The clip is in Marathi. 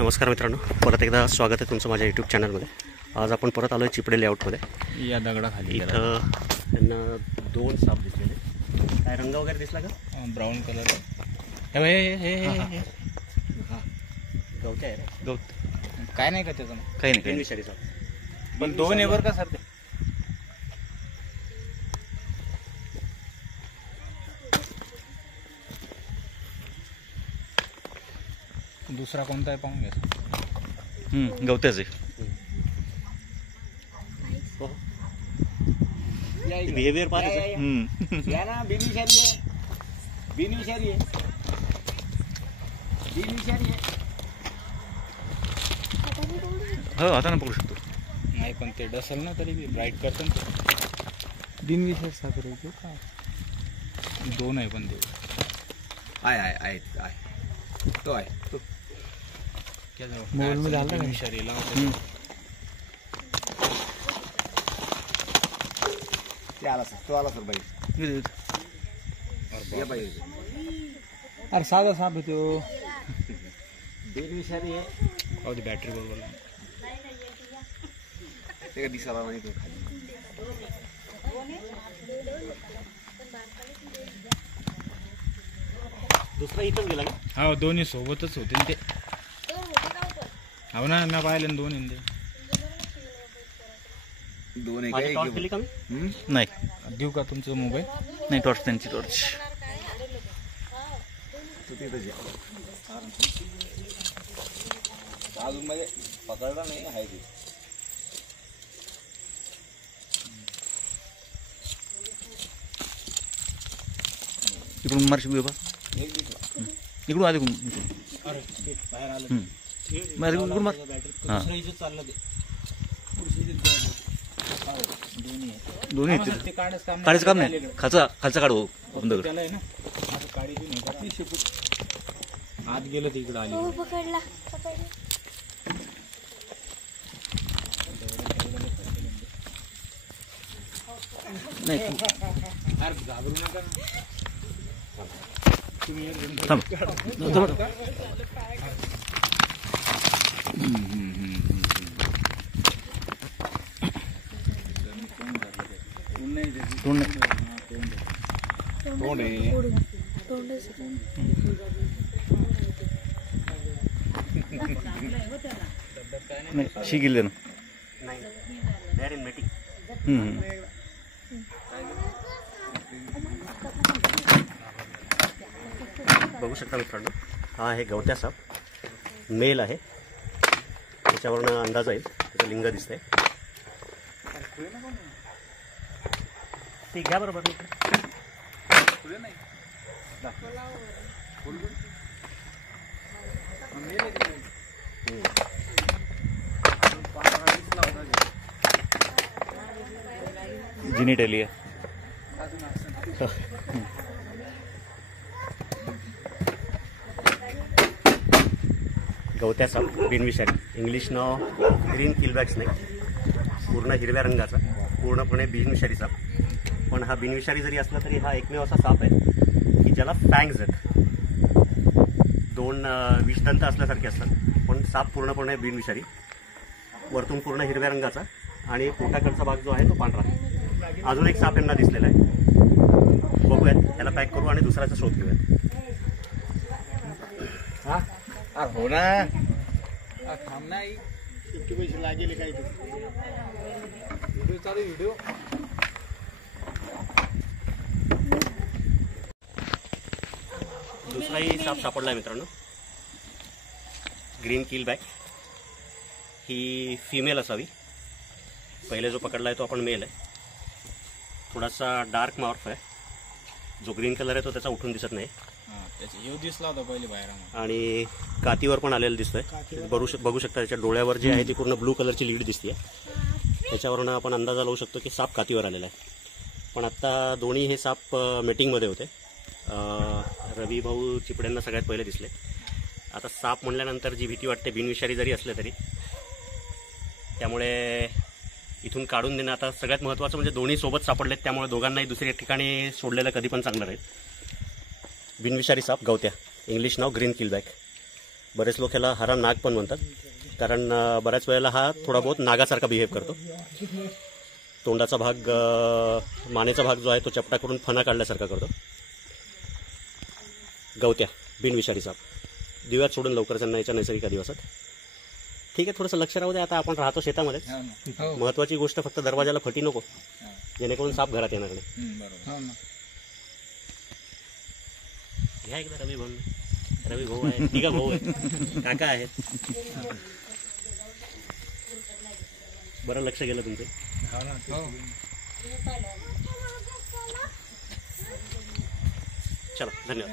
नमस्कार मित्रांनो, परत एकदा स्वागत आहे तुमचं माझ्या यूट्यूब चॅनलमध्ये. आज आपण परत आलो आहे चिपडे लेआउटमध्ये. या दगडाखाली इथं त्यांना दोन साप दिसलेले. काय रंग वगैरे दिसला का? Brown colour. गवते आहे रे. गवत काय नाही का त्याचं? काही नाही, विषारी साप. पण दोन आहे बरं का सर. ते दुसरा कोणता आहे पाहून घ्या. गवत्याच आहे. बिहेवियर पाहते. हो आता ना पकडू शकतो. नाही पण ते डसल ना तरी ब्राईट करतो ना. बिनविषारी साखर आहे तो का? दोन आहे पण ते आहे तो आहे तो मोबाईल मध्ये आला ना विषारीला. तो आला सर बाई. अरे साधा साप आहे तो. बेविषारी आहे. ती बॅटरी बरोबर ते का दिसायला नाही तो खाली. दुसरा इथंच गेला ना? हा दोन्ही सोबतच होते ते. हो ना मी पाहिलं दोन इंदे. दोन आहे माझी काय? टॉर्च दिली का मी? नाही देऊ का तुमचं मोबाईल? नाही, टॉर्च त्यांची टॉर्च. तू तिथं जा. अजून मध्ये पकडला नाही आहे ते. इकडून मारशी बाबा. एक दिसला. इकडून आले इकडून. अरे ते बाहेर आलं. मार इकडून मार. हां चाललं ते दोन्ही ते काढच काम काढायचं काम नाही. खालचा काढ हो दगड. त्याला आहे ना असं काढी आत गेलं ते इकडं आली. नाही अरे घाबरू नका. थांब. शी गेले ना. बघू शकता मित्रांनो, हा आहे गवत्या साप. मेल आहे. त्याच्यावरनं अंदाज येईल. त्याचं लिंग दिसतंय. ते घ्या बरोबर. जिनिटेलिया. गवत्या साप बिनविषारी. इंग्लिश नाव ग्रीन किलबॅक स्नेक. पूर्ण हिरव्या रंगाचा, पूर्णपणे बिनविषारी साप. पण हा बिनविषारी जरी असला तरी हा एकमेव असा साप आहे की ज्याला फँग्स आहेत. दोन विषदंत असल्यासारखे असतात, पण साप पूर्णपणे बिनविषारी. वरतून पूर्ण हिरव्या रंगाचा आणि पोटाकडचा भाग जो आहे तो पांढरा. अजून एक साप यांना दिसलेला आहे. बघूयात, त्याला पॅक करू आणि दुसऱ्याचा शोध घेऊयात. हो ना. थांब नाही 50 पैसे लागेल काही. व्हिडिओ चालू व्हिडिओ. दुसराही साप सापडला आहे मित्रांनो. ग्रीन किलबॅक. ही फिमेल असावी. पहिले जो पकडला आहे तो आपण मेल आहे. थोडासा डार्क मॉर्फ आहे. जो ग्रीन कलर आहे तो त्याचा उठून दिसत नाही. दिसला होता पहिले बाहेर. आणि कातीवर पण आलेलं दिसतंय. बघू शकता त्याच्या डोळ्यावर जी आहे ती पूर्ण ब्लू कलरची लीड दिसते. त्याच्यावरनं आपण अंदाजा लावू शकतो की साप कातीवर आलेला आहे. पण आत्ता दोन्ही हे साप मीटिंगमध्ये होते. रवी भाऊ चिपड्यांना सगळ्यात पहिले दिसले. आता साप म्हणल्यानंतर जी भीती वाटते बिनविषारी जरी असले तरी, त्यामुळे इथून काढून देणं आता सगळ्यात महत्त्वाचं. म्हणजे दोन्ही सोबत सापडलेत, त्यामुळे दोघांनाही दुसऱ्या ठिकाणी सोडलेलं कधी पण चांगलं राहील. बिनविषारी साप गवत्या. इंग्लिश नाव ग्रीन किलबॅक. बरेच लोक ह्याला हरा नाग पण म्हणतात, कारण बऱ्याच वेळेला हा थोडा बहुत नागासारखा बिहेव करतो. तोंडाचा भाग, मानेचा भाग जो आहे तो चपटा करून फणा काढल्यासारखा करतो. गवत्या बिनविषारी साप, दिव्यात सोडून लवकरच यांना याच्या नैसर्गिक दिवसात. ठीक आहे, थोडंसं लक्ष राहू द्या. आता आपण राहतो शेतामध्ये, महत्वाची गोष्ट फक्त दरवाजाला फटी नको, जेणेकरून साप घरात येणार नाही. घ्या एकदा रवी भाऊ. रवी भाऊ आहे, तिघा भाऊ आहे, काका आहेत. बरं लक्ष गेलं तुमचं. चला, धन्यवाद.